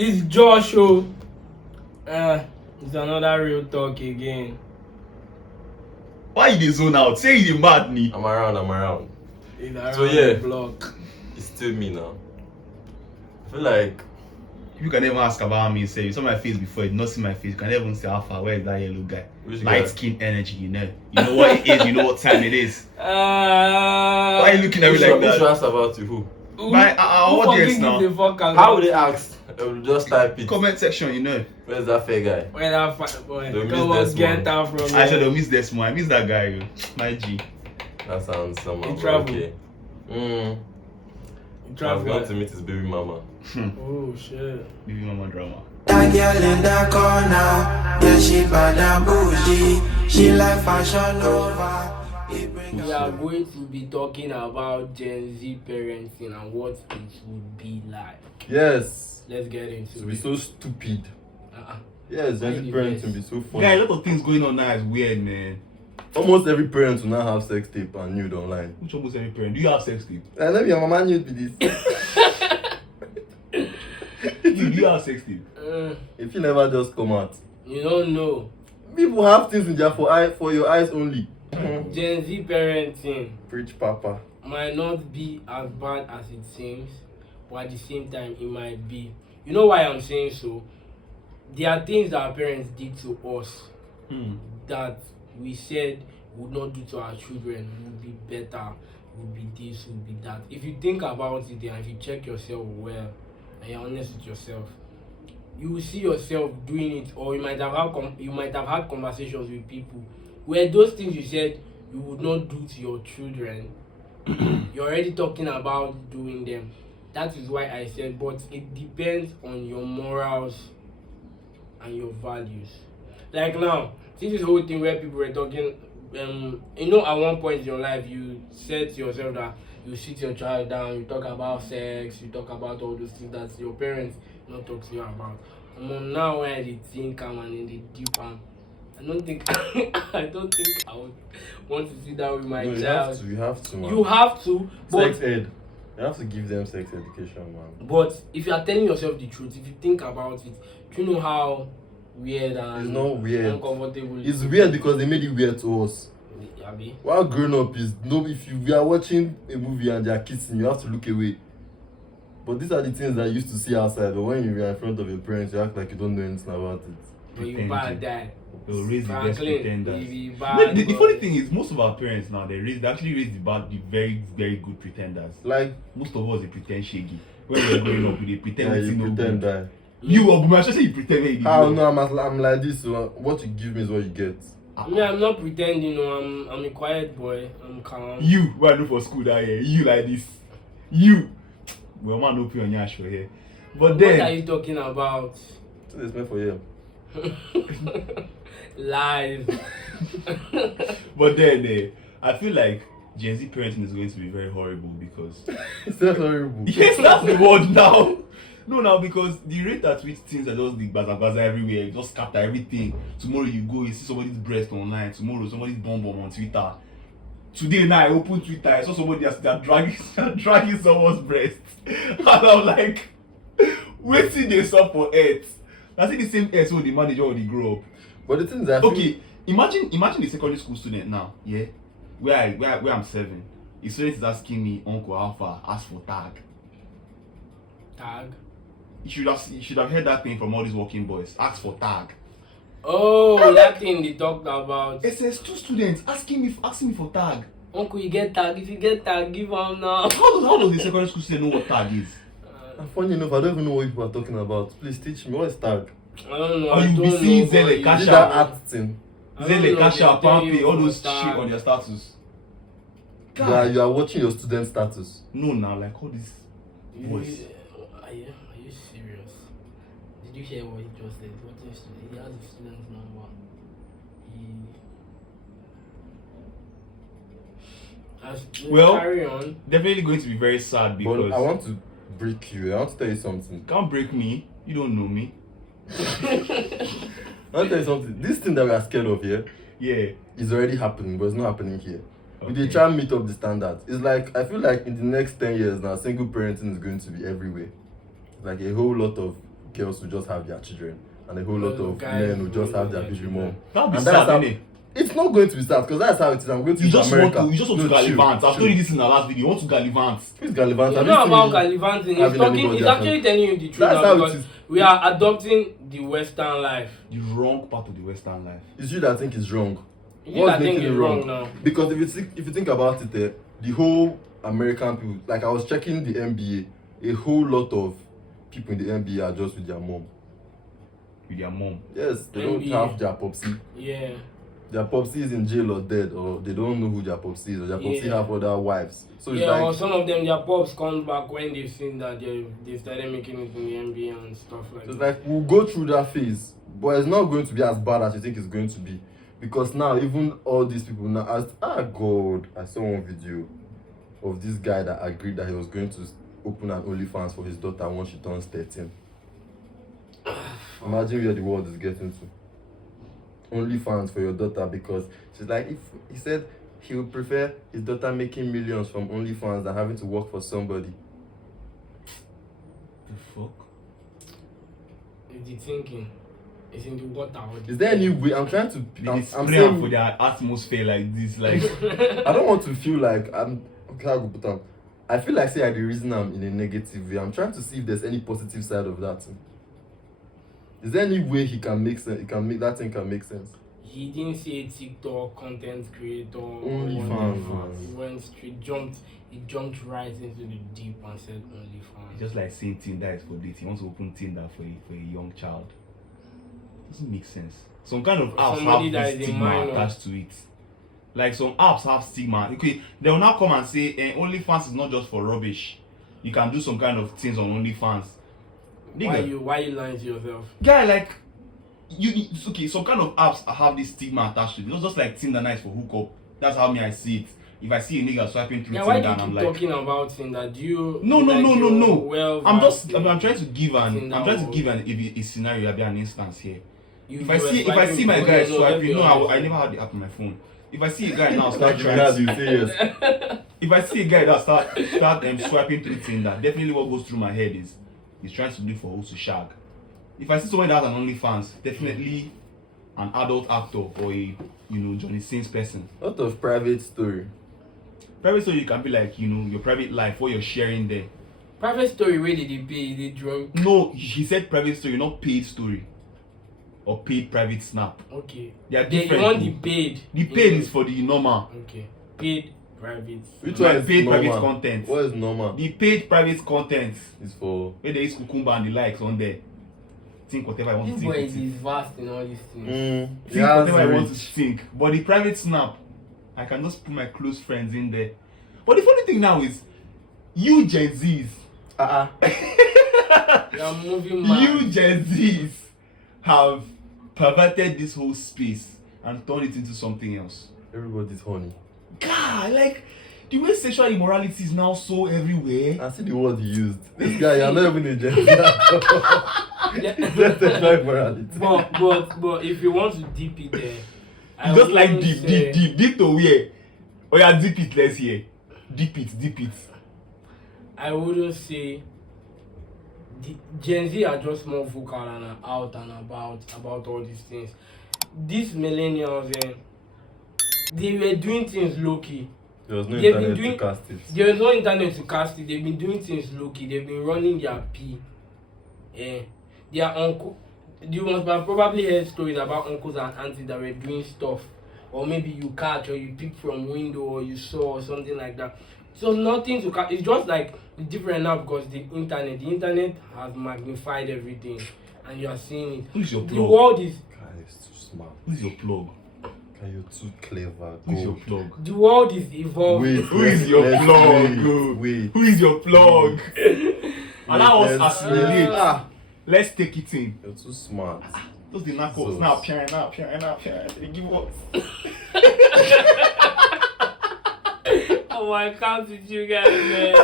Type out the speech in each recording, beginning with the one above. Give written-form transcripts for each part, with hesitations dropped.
It's Josh. It's another real talk again. Why you dey zone out? Say you dey mad me. I'm around. It's around So, yeah. the block. It's still me now. I feel like You can never ask about me. Say you saw my face before, you did not see my face. You can never even say how far. Where is that yellow guy? Which Light guy? skin energy, you know. You know what it is. You know what time it is. Why are you looking at me like who should that? ask about you? Who? My audience now. How would they ask? Just type it. Comment section, you know. Where's that fair guy? Where that fat boy? Don't Come miss on, this get one. that from I here. should have missed this one. I missed that guy, yo. My G. That sounds somehow. He travel. Okay. You I've travel. gone to meet his baby mama. Oh shit. Baby mama drama. That girl in the corner, yeah, she bad and bougie. She like FASHIONOVA. We are going to be talking about Gen Z parenting and what it would be like. Yes. Let's get into To be it. so stupid. Uh-uh. Yes, Why Gen Z the parenting best? to be so funny. Guy, a lot of things going on now is weird, man. Almost every parent will now have sex tape and nude online. Which almost every parent. Do you have sex tape? And let me your mama nude be this. Do you have sex tape? If you never just come out. You don't know. People have things in there for your eyes only. Gen Z parenting Preach papa. might not be as bad as it seems, but at the same time it might be. You know why I'm saying so? There are things that our parents did to us that we said would not do to our children, would be better, would be this, would be that. If you think about it and if you check yourself well and you're honest with yourself, you will see yourself doing it, or you might have had conversations with people where those things you said you would not do to your children, you're already talking about doing them. That is why I said, but it depends on your morals and your values. Like now, see this whole thing where people were talking, you know, at one point in your life, you said to yourself that you sit your child down, you talk about sex, you talk about all those things that your parents not talk to you about. Now when they think and in the deep I don't think I would want to sit down with my child. You have to, man. You have to, but Sex ed. You have to give them sex education, man. but if you are telling yourself the truth, if you think about it, do you know how weird and It's not weird. uncomfortable It's weird because they made it weird to us. Abi? While growing up is no, if we are watching a movie and they are kissing, you have to look away. But these are the things that you used to see outside. But when you are in front of your parents, you act like you don't know anything about it. But you bad guy. They'll raise the best FRANKLYN, pretenders. you No, bad the boy. funny thing is, most of our parents now they actually raise the very, very good pretenders. Like, Most of us they pretend shaggy. When we're growing up, we dey pretend yeah, we you no pretend good. that. You Obuma, I should say you pretend when you dey How good. no, I'm like this. So what you give me is what you get. Me, I'm not pretending, I'm a quiet boy. I'm calm. You, who I do for school that year, you like this. You. Well, man, no pay on your show here. But What are then, you talking about? So it's meant for you. Lies. I feel like Gen Z parenting is going to be very horrible because It's not horrible. yes, that's the word now. No, now because the rate at which things are just the baza everywhere, you just scatter everything. Tomorrow you go, you see somebody's breast online. Tomorrow somebody's bum on Twitter. Today now I open Twitter, I saw somebody they're dragging someone's breast, and I'm like, waiting they up for Earth. That's the same Earth when the manager or the grow up. But the thing is, I feel, Okay, imagine the secondary school student now, yeah, where I'm 7. The student is asking me, Uncle Alpha, ask for tag. Tag. You should have heard that thing from all these working boys. Ask for tag. Oh, that thing they talked about. SS2 students asking me for tag. Uncle, you get tag. If you get tag, give am now. How does the secondary school student know what tag is? funny enough, I don't even know what people are talking about. Please teach me. What is tag? I don't know. Or I you be don't seeing know, Zelle but cash Is you- it out. that acting? I don't Zelle, know, cash they'll out, tell Pampi, you all those for shit tag. on their status. You are watching your student status. No, now like all this voice. Are you serious? Did you hear what he just said? What is he has a student's number. Well, Carry on. Definitely going to be very sad But because I want to break you. I want to tell you something. can't break me. You don't know me. I want to tell you something. This thing that we are scared of here Yeah. is already happening, but it's not happening here. We Okay. dey try and meet up the standards. It's like I feel like in the next 10 years now, single parenting is going to be everywhere. Like a whole lot of girls will just have their children, and a whole lot of guys men will just will have their have baby their mom. That'd be And sad, that's how, innit? it's not going to be sad because that's how it is. I'm going to You just America. want to No, chill, gallivant. I've told you chill. this in the last video. You want to gallivant. Who's Gallivant? It's Have not you about seen me Galivanting. He's having talking. anybody He's else? actually telling you the truth That's now how it because is. we are adopting the Western life. The wrong part of the Western life. It's you that think it's wrong. You that think it's wrong now. Because if you think about it, the whole American people, like I was checking the NBA, a whole lot of people in the NBA are just with their mom. With their mom. Yes, they NBA. don't have their popsy. Yeah. Their popsy is in jail or dead, or they don't know who their popsy is, or their popsy Yeah. have other wives. So it's Yeah, or like, some of them, their pops come back when they've seen that they started making it in the NBA and stuff like it's that. like we'll go through that phase, but it's not going to be as bad as you think it's going to be. Because now, even all these people now, God, I saw one video of this guy that agreed that he was going to open an OnlyFans for his daughter once she turns 13. Imagine where the world is getting to. OnlyFans for your daughter, because she's like, if he said he would prefer his daughter making millions from OnlyFans than having to work for somebody. The fuck? It's the thinking. It's in the water. Is there any way? I'm trying to. They I'm spray saying, for their atmosphere like this, like I don't want to feel like I'm. Okay, I'll go put on. I feel like say the reason I'm in a negative way. I'm trying to see if there's any positive side of that. Is there any way he can make sense? He can make that thing can make sense. He didn't see a TikTok content creator. OnlyFans. He went straight, he jumped right into the deep and said OnlyFans. just like saying Tinder is for dating. He wants to open Tinder for a young child. Doesn't make sense. Some kind of apps Somebody that have is this a stigma minor. attached to it. Like some apps have stigma. Okay, they will now come and say, OnlyFans is not just for rubbish. You can do some kind of things on OnlyFans. Why you lying to yourself? Guy, like it's okay, some kind of apps have this stigma attached to it. It's just like Tinder nice for hookup. That's how me I see it. If I see a nigga swiping through Yeah, why do Tinder you and keep I'm like, talking about Tinder? Do you no. Well, I'm trying to give Tinder a scenario, an instance here. You If I see my guy swiping, I never had the app on my phone. If I see a guy now start trying, you say yes. if I see a guy that start swiping through Tinder, definitely what goes through my head is he's trying to look for who to shag. If I see someone that has an OnlyFans, definitely an adult actor or a Johnny Sins person. Lot of private story. Private story can be like your private life, what you're sharing there. Private story, where did they pay? They drunk. No, he said private story, not paid story. Or paid private snap. Okay. They are You different. want the paid. The paid is for the normal. Okay. Paid private. Which Like one is paid normal? private content. What is normal? The paid private content It's for. where there is cucumber and the likes on there. Think whatever I want This to boy think. is With it. vast in all these things. Think Yeah, whatever I want to think. But the private snap, I can just put my close friends in there. But the funny thing now is, you Gen Zs, You are moving mad. you Gen Zs have perverted this whole space and turned it into something else. Everybody's horny. God, like the way sexual immorality is now so everywhere. I see the word you used. This guy, you're not even a gender. That's sexual morality. But if you want to dip it there, I Just like wouldn't say- deep to where? Oh yeah, dip it, let's hear. Dip it. I wouldn't say the Gen Z are just more vocal and out and about all these things. These millennials, they were doing things low key. There was no They've been internet doing- to cast it. There is no internet to cast it. They've been doing things low key. They've been running their P. Their uncle. You must have probably heard stories about uncles and aunties that were doing stuff, or maybe you catch or you pick from window or you saw or something like that. So nothing to catch. It's just like it's different now because the internet has magnified everything, and you are seeing it. Who's your The plug? world is Guy is too smart. Who's your plug? Guy, you're too clever. Who's Go. your plug? the world is evolving. Wait, Who is your let's plug? Wait. Who is your plug? Allow us let's- assimilate. Let's take it in. You're too smart. Those the knuckles. So- Now, peering. They give us. Oh, I can't with you guys, man.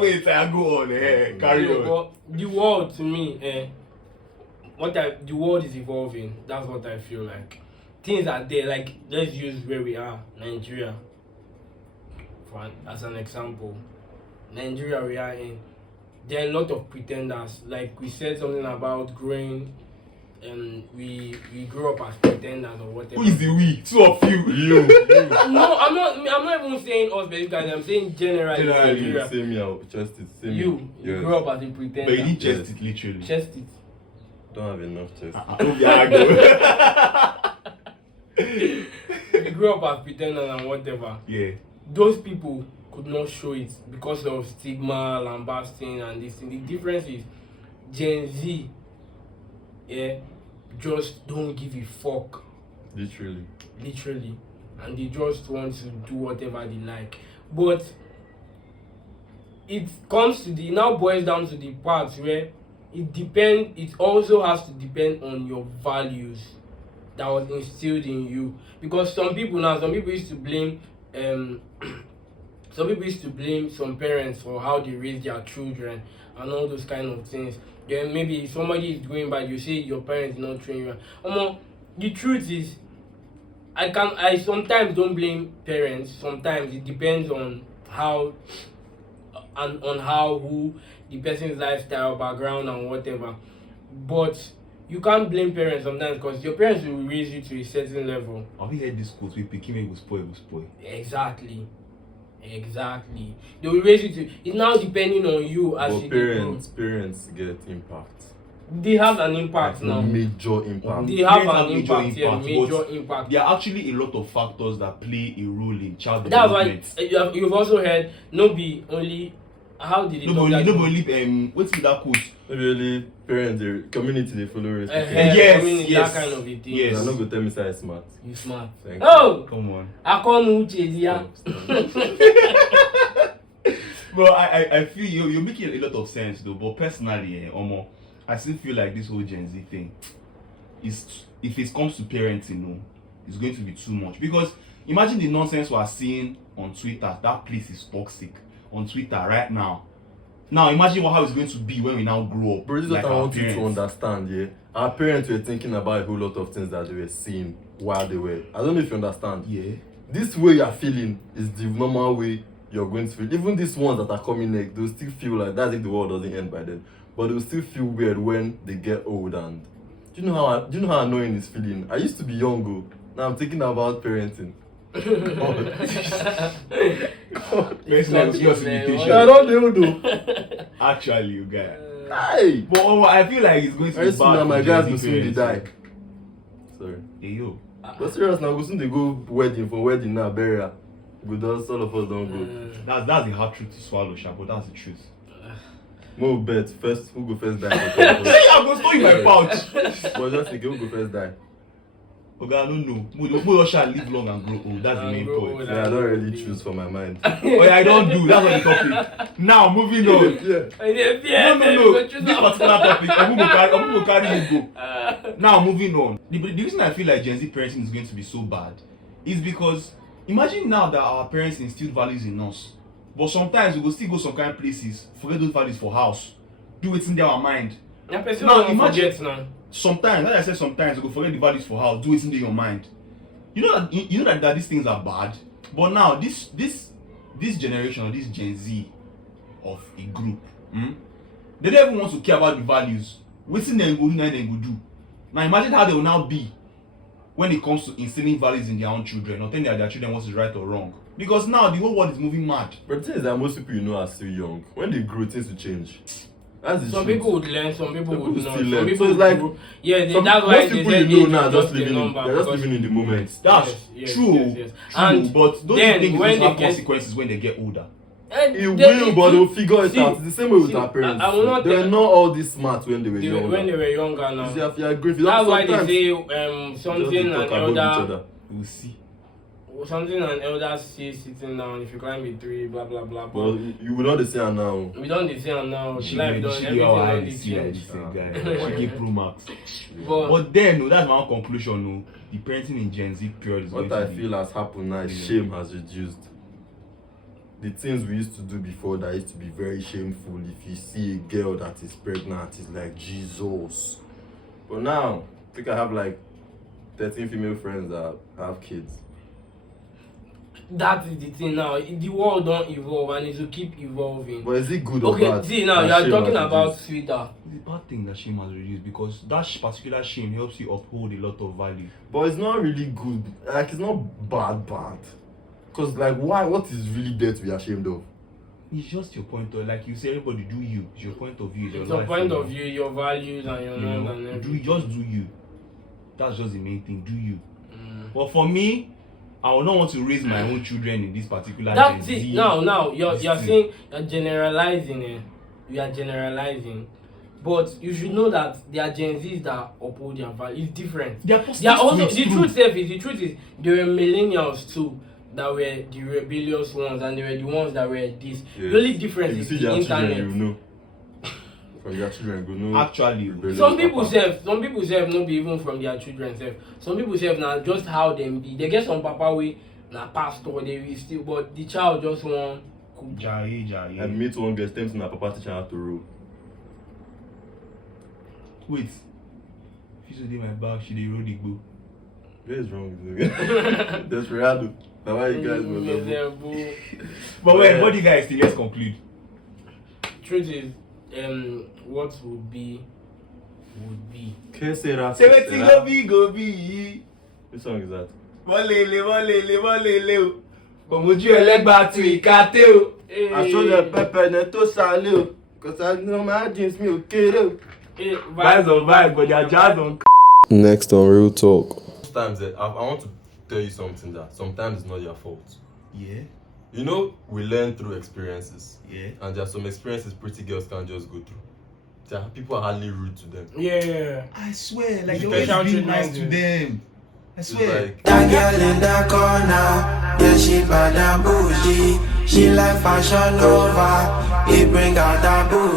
Wait, I go on. Carry on. But the world to me, the world is evolving. That's what I feel like. Things are there. Like let's use where we are, Nigeria. As an example, Nigeria we are in. there are a lot of pretenders. Like we said something about growing, we grew up as pretenders or whatever. Who is the we? Two of you. You. No, I'm not even saying us specifically. I'm saying generally. Generally, Nigeria. Same here, chest it. Same You Yes. grew up as a pretender. But you didn't chest it literally. Chest it. Don't have enough chest. Don't be argue. You grew up as pretenders and whatever. Yeah. Those people could not show it because of stigma, lambasting, and this thing. The difference is Gen Z, just don't give a fuck, Literally. and they just want to do whatever they like. But it now boils down to the part where it also has to depend on your values that was instilled in you. Because some people used to blame some parents for how they raise their children and all those kind of things. Then maybe if somebody is going by, you say your parents not train you. The truth is, I sometimes don't blame parents. Sometimes it depends on how who the person's lifestyle, background, and whatever. But you can't blame parents sometimes because your parents will raise you to a certain level. Have you heard this quote? We pick him, will spoil. Exactly. They will raise you to. It's now depending on you as But you parents get impact. They have an impact now. Major impact. They have Parents an impact, but major impact. there are actually a lot of factors that play a role in child That's why development. you've also heard no be only. How did it Nobody, what's that quote? Maybe only parents, the community, they follow respect. Yes. that kind of a thing. Yes. You're not going to tell me say I'm smart. You smart. Thank Oh, Come on. I can't Uche Bro, I feel you're making a lot of sense though, but personally, I still feel like this whole Gen Z thing is, if it comes to parenting, it's going to be too much. Because imagine the nonsense we are seeing on Twitter. That place is toxic on Twitter right now. Now imagine how it's going to be when we now grow up. Bro, this is like what I our want you to parents. understand, yeah? Our parents were thinking about a whole lot of things that they were seeing while they were. I don't know if you understand. Yeah. This way you're feeling is the normal way you're going to feel. Even these ones that are coming next, they'll still feel like that's if the world doesn't end by then. But they'll still feel weird when they get old. And do you know how annoying it's feeling? I used to be younger. Now I'm thinking about parenting. It's not just imitation. I don't know though. Actually, you guys. Hey! But I feel like it's going to I be used to bad know for my Gen guys Z will soon be parents. die. Sorry. Hey yo. But serious now, go soon they go wedding now, burial. Go down, all of us don't go. That's the hard truth to swallow, Sha, but that's the truth. Mo bet first, who go first die? Hey, I'm gonna store in my pouch. But just think, who go first die? Okay, I don't know. Mo shall live long and grow old. That's the main grow point. old. Yeah, I don't really choose for my mind. Oh yeah, I don't do. That's not the topic. Now moving on. No. This particular topic, I'm gonna carry you go. Now moving on. The reason I feel like Gen Z parenting is going to be so bad is because imagine now that our parents instilled values in us, but sometimes we will still go some kind of places, forget those values for house, do it in their mind. Now imagine now. Sometimes, like I said, sometimes you go forget the values for house, do it in your mind. You know that these things are bad, but now this generation or this Gen Z of a group, they don't even want to care about the values. Waiting them go do, now they go do. Now imagine how they will now be when it comes to instilling values in their own children, or telling their children what is right or wrong. Because now the whole world is moving mad. But the thing is that most people you know are still young. When they grow, things will change. That's the Some truth. people would learn, some people Some would people not. still Some learn. people So it's would like- grow. Yeah, Some- that's why most they people say you know age now is are just just a living in, number. they're just because- living in the moment. That's Yes, true. yes. True. And But those then things when also have they get- consequences when they get older. It will, but they'll figure it out. It's the same way with see, our parents. I will not They were tell- not all this smart when they were They were- younger. when they were younger now. You see, if you agree, if you That's why they sometimes say just something they an talk about each elder other. We'll see. something an elder says sitting down, if you climb a tree, blah blah blah. But you will not say now. we don't dey say am now. She Life gave don she everything gave our don eye dey see like change. this guy. She gave Pro Max. But But then, no, that's my own conclusion. No, the parenting in Gen Z period is What going I to be. feel has happened now is shame has reduced. The things we used to do before that used to be very shameful. If you see a girl that is pregnant, it's like Jesus. But now, I think I have like 13 female friends that have kids. That is the thing now. The world don't evolve and it will keep evolving. But is it good or Okay, bad? see now you that are shame talking has about reduced? Twitter. It's a bad thing that shame has reduced because that particular shame helps you uphold a lot of value. But it's not really good. Like, it's not bad. Because, like, why? What is really there to be ashamed of? It's just your point of, like you say, everybody do you. It's your point of view. It's your It's your life, point you of know. view, your values and your You norms know, and do everything. just do you. That's just the main thing. Do you. But for me, I would not want to raise my own children in this particular. That's Gen it. Z Now you're this saying you're generalizing it. You are generalizing. But you should know that there are Gen Zs that uphold their value. It's different. They are They are also positive the tweets truth is there were millennials too that were the rebellious ones and there were the ones that were this. The only difference If is you see the your children, internet. you know. From your children, you know. Actually, rebellious Some people papa. not be even from their children self. Some people self now just how them be. They get some papa way na pastor they will still, but the child just want cool. Jaye. I meet one girl, same thing, my papa teaching how to roll. Wait. If you say my back, she dey roll the go. What is wrong with you? Desperado. That's why you guys were level. But wait, what do you guys think? Let's conclude. Truth is, what would be. Que sera? Say wetin go be. Which song is that? Mọ́lélé o. Òmùjú ẹlẹ́gbàá tu ìkàtẹ́ o. I show the pepper neto sale o. Cause I know my jeans me okay. Vibes on vibes, but their jazz on. Next on Real Talk. Sometimes I want to tell you something that sometimes it's not your fault. Yeah. You know, we learn through experiences. Yeah. And there are some experiences pretty girls can't just go through. There are people are hardly rude to them. Yeah. I swear, like Special they always be treatment, nice to yeah. them. I It's swear. like That girl in the corner, yeah, she bad and bougie. She like Fashion Nova, it bring out that booty.